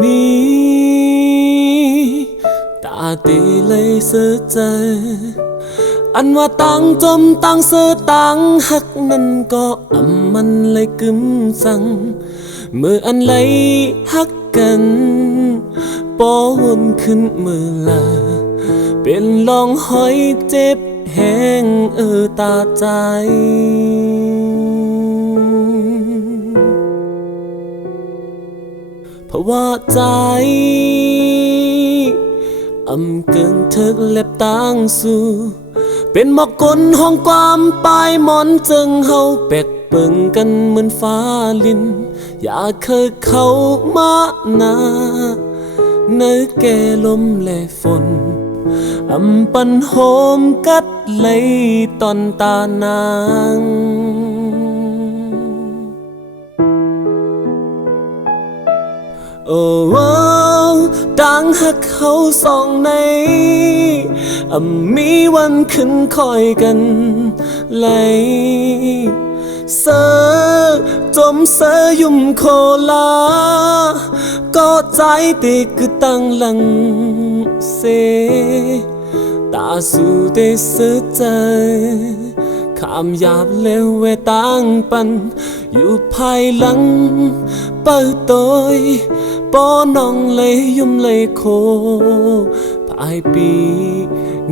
มีตาตีเลยเสือใจอันว่าตังจมตังเสือตังหักนั่นก็มันเลยกึมสั่งเมื่ออันเลยหักกันปอวนขึ้นมือลาเป็นลองหอยเจ็บแห้งตาใจเพราะว่าใจเกินเถิกเล็บต่างสู่เป็นหมอกกลห้องความปลายมอนจึงเฮาแปกเปิงกันเหมือนฟ้าลินอยากเคยเข้ามานาเนื้อแก่ลมและฝนปันโฮมกัดเลยตอนตานางโอ้ดังหักเขาสองในมีวันขึ้นคอยกันไหลเสอจมเสอยุ่มโคลาก็ใจติดคือตั้งหลังเสตาสู่ได้เสือใจขามหยาบเร็วเวต่างปันอยู่ภายหลังเปิดโตยปอนองเลยยุ่มเลยโคภายปี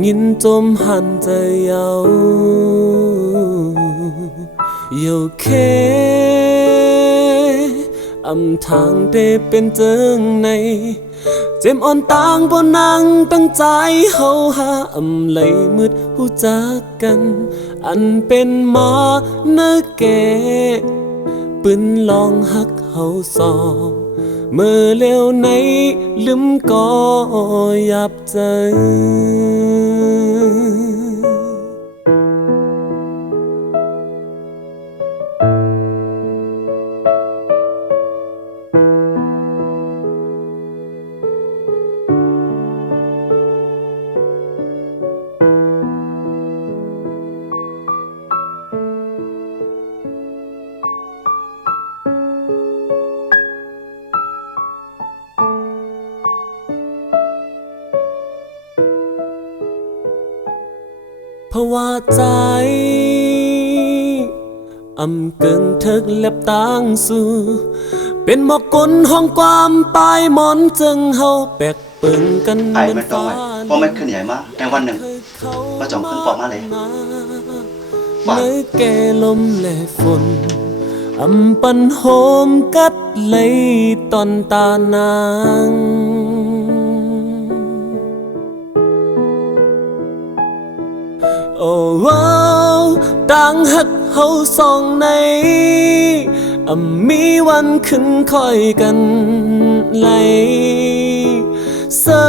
งินจมหันใจเยาโยเคทางได้เป็นเจิงในเจ็มอ่อนต่างบนนั่งตั้งใจเฮาหาเลยมืดหูจักกันอันเป็นมาเนื้อแก่ปืนลองหักเฮาสองเมื่อเร็วในลืมก็ยับใจเพราะว่าใจเกินเถิกเล็บต่างสู่เป็นหมอกกลห้องความปลายมอนจึงเฮาแปกเปิงกันเหมือนฟ้าพอมันขึ้นใหญ่มากในวันหนึ่งมาจองขึ้นปอกมาเลยเนื้อแก่ลมและฝนปันโฮมกัดเลยตอนตานางโอ้ว้าวต่างหักเฮาสองในมีวันขึ้นคอยกันไหลเสอ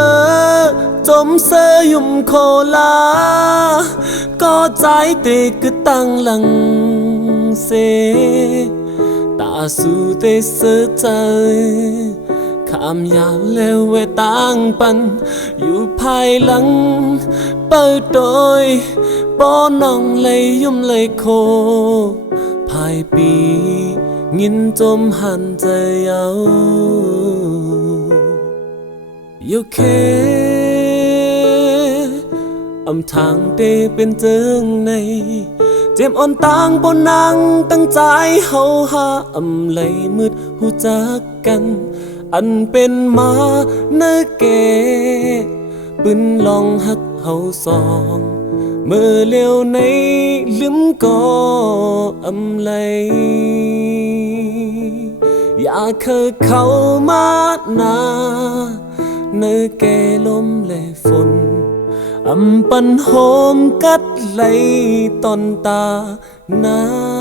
จมเสอยุ่มโคลาก็ใจติดคือตั้งหลังเสตาสู่ได้เสือใจขามยาวแล้วเวต่างปันอยู่ภายหลังเปิดโดยปอนองเลยยุ่มเลยโคภายปีงินจมหันใจเยาโยเคทางได้เป็นเจิงในเจ็บอ่อนต่างบนนั่งตั้งใจเฮาหาเลยมืดหูจักกันอันเป็นมาเนื้อแก่ปืนลองหักเฮาสองเมื่อเร็วในลืมก็เลยอยากเคยเข้ามานาเนื้อแก่ลมและฝนปันโฮมกัดไหลตอนตานาง